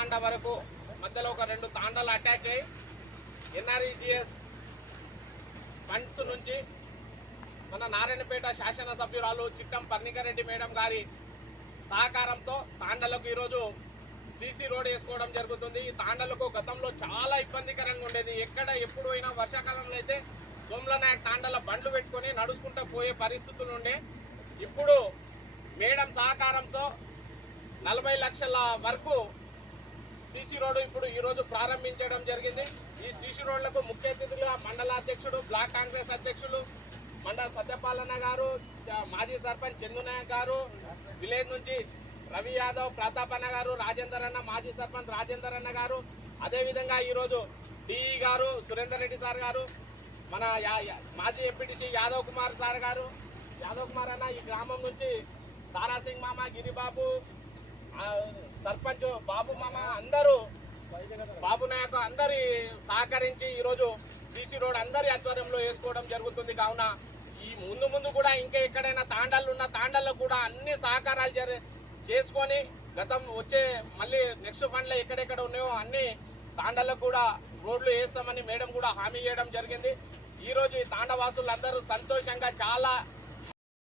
తాండ వరకు మధ్యలో ఒక రెండు తాండాలు అటాచ్ అయ్యి ఎన్ఆర్ఈజిఎస్ ఫండ్స్ నుంచి మన నారాయణపేట శాసనసభ్యురాలు చిట్టం పర్ణికారెడ్డి మేడం గారి సహకారంతో తాండలకు ఈరోజు సీసీ రోడ్ వేసుకోవడం జరుగుతుంది. ఈ తాండలకు గతంలో చాలా ఇబ్బందికరంగా ఉండేది. ఎక్కడ ఎప్పుడు అయినా వర్షాకాలంలో అయితే సోమ్లనాయక్ తాండల బండ్లు పెట్టుకొని నడుచుకుంటూ పోయే పరిస్థితులు ఉండే. ఇప్పుడు మేడం సహకారంతో నలభై లక్షల వరకు సీసీ రోడ్డు ఇప్పుడు ఈ రోజు ప్రారంభించడం జరిగింది. ఈ సీసీ రోడ్లకు ముఖ్య అతిథులుగా మండల అధ్యక్షుడు బ్లాక్ కాంగ్రెస్ అధ్యక్షులు మండల సత్యపాలన్న గారు మాజీ సర్పంచ్ చందునాయక్ గారు విలేజ్ నుంచి రవి యాదవ్ ప్రతాపన్న అన్న గారు రాజేందర్ అన్న మాజీ సర్పంచ్ రాజేందర్ అన్న గారు. అదేవిధంగా ఈరోజు డిఈ గారు సురేందర్ రెడ్డి సార్ గారు మన యా- మాజీ ఎంపీటీసీ యాదవ్ కుమార్ సార్ గారు యాదవ్ కుమార్ అన్న ఈ గ్రామం నుంచి తారాసింగ్ మామ గిరిబాబు సర్పంచ్ బాబు మామ అందరూ బాబు నాయకు అందరి సహకరించి ఈరోజు సీసీ రోడ్ అందరి ఆధ్వర్యంలో వేసుకోవడం జరుగుతుంది. కావున ఈ ముందు ముందు కూడా ఇంకా ఎక్కడైనా తాండాలు ఉన్న తాండాల్లో కూడా అన్ని సహకారాలు జరి చేసుకొని గతం వచ్చే మళ్ళీ నెక్స్ట్ ఫండ్లో ఎక్కడెక్కడ ఉన్నాయో అన్ని తాండాలకు కూడా రోడ్లు వేస్తామని మేడం కూడా హామీ ఇవ్వడం జరిగింది. ఈరోజు ఈ తాండవాసులు అందరూ సంతోషంగా చాలా